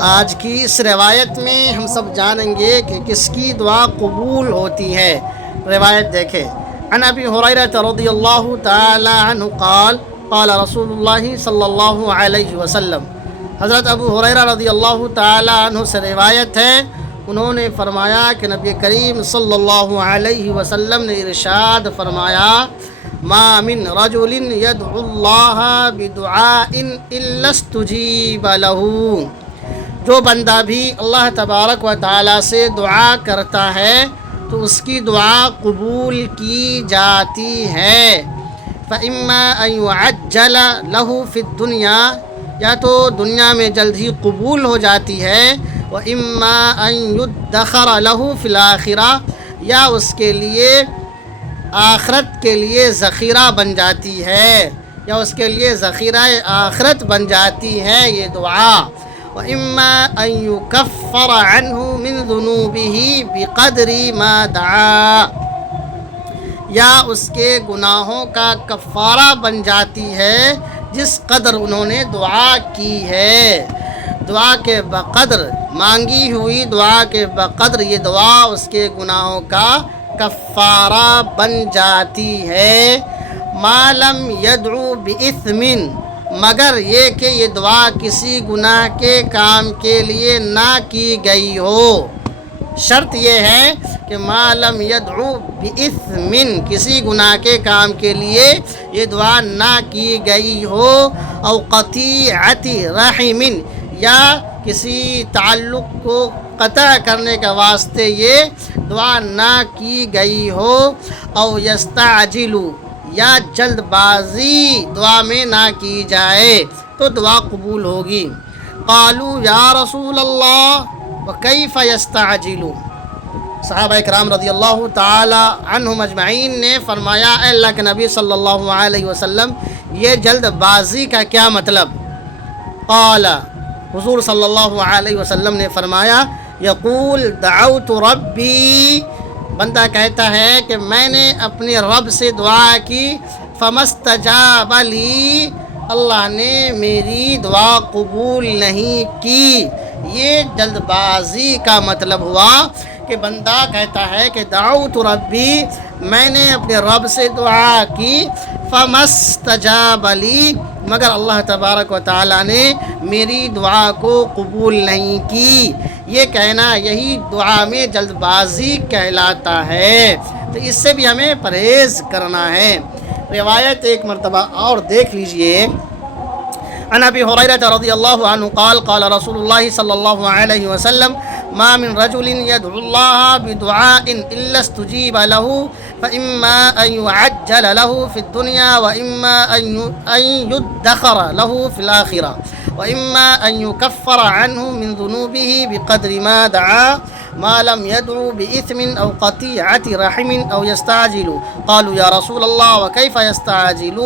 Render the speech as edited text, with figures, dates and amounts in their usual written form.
آج کی اس روایت میں ہم سب جانیں گے کہ کس کی دعا قبول ہوتی ہے۔ روایت دیکھیں، عن ابی ہریرہ رضی اللہ تعالی عنہ قال قال رسول اللہ صلی اللہ علیہ وسلم۔ حضرت ابو ہریرہ رضی اللہ تعالی عنہ سے روایت ہے، انہوں نے فرمایا کہ نبی کریم صلی اللہ علیہ وسلم نے ارشاد فرمایا، ما من رجل يدعو اللہ بدعاء الا استجیب له، جو بندہ بھی اللہ تبارک و تعالیٰ سے دعا کرتا ہے تو اس کی دعا قبول کی جاتی ہے۔ فَإِمَّا أَن يُعَجَّلَ لَهُ فِي الدُّنْيَا، یا تو دنیا میں جلد ہی قبول ہو جاتی ہے، وَإِمَّا أَن يُدَّخَرَ لَهُ فِي الْآخِرَةِ، یا اس کے لیے آخرت کے لیے ذخیرہ بن جاتی ہے، یا اس کے لیے ذخیرہ آخرت بن جاتی ہے یہ دعا۔ وَإِمَّا أَن يُكَفَّرَ عَنْهُ مِن ذُنُوبِهِ بِقَدْرِ مَا دَعَا، یا اس کے گناہوں کا کفارہ بن جاتی ہے جس قدر انہوں نے دعا کی ہے۔ دعا کے بقدر، مانگی ہوئی دعا کے بقدر یہ دعا اس کے گناہوں کا کفارہ بن جاتی ہے۔ ما لم يدعو بإثم، مگر یہ کہ یہ دعا کسی گناہ کے کام کے لیے نہ کی گئی ہو۔ شرط یہ ہے کہ ما لم يدعو بإثم، کسی گناہ کے کام کے لیے یہ دعا نہ کی گئی ہو، او قطیعۃ رحم، یا کسی تعلق کو قطع کرنے کے واسطے یہ دعا نہ کی گئی ہو، او یستعجل، یا جلد بازی دعا میں نہ کی جائے تو دعا قبول ہوگی۔ قالوا یا رسول اللہ وکیف یستعجل، صحابہ کرام رضی اللہ تعالی عنہم اجمعین نے فرمایا، اے اللہ کے نبی صلی اللہ علیہ وسلم، یہ جلد بازی کا کیا مطلب؟ قال، حضور صلی اللہ علیہ وسلم نے فرمایا، یقول دعوت ربی، بندہ کہتا ہے کہ میں نے اپنے رب سے دعا کی، فمستجاب لی، اللہ نے میری دعا قبول نہیں کی۔ یہ جلد بازی کا مطلب ہوا کہ بندہ کہتا ہے کہ دعوت ربی، میں نے اپنے رب سے دعا کی، فمستجاب لی، مگر اللہ تبارک و تعالیٰ نے میری دعا کو قبول نہیں کی۔ یہ کہنا یہی دعا میں جلد بازی کہلاتا ہے، تو اس سے بھی ہمیں پرہیز کرنا ہے۔ روایت ایک مرتبہ اور دیکھ لیجئے، عن ابی ہریرہ رضی اللہ عنہ قال قال رسول اللہ صلی اللہ علیہ وسلم، ما من رجل يدعو الله بدعاء الا استجيب له فإما أن يعجل له في الدنيا وإما أن يدخر له في الآخرة وإما أن يكفر عنه من ذنوبه بقدر ما دعا ما لم يدعو بإثم أو قطيعة رحم أو يستعجل. قالوا يا رسول الله وكيف يستعجل؟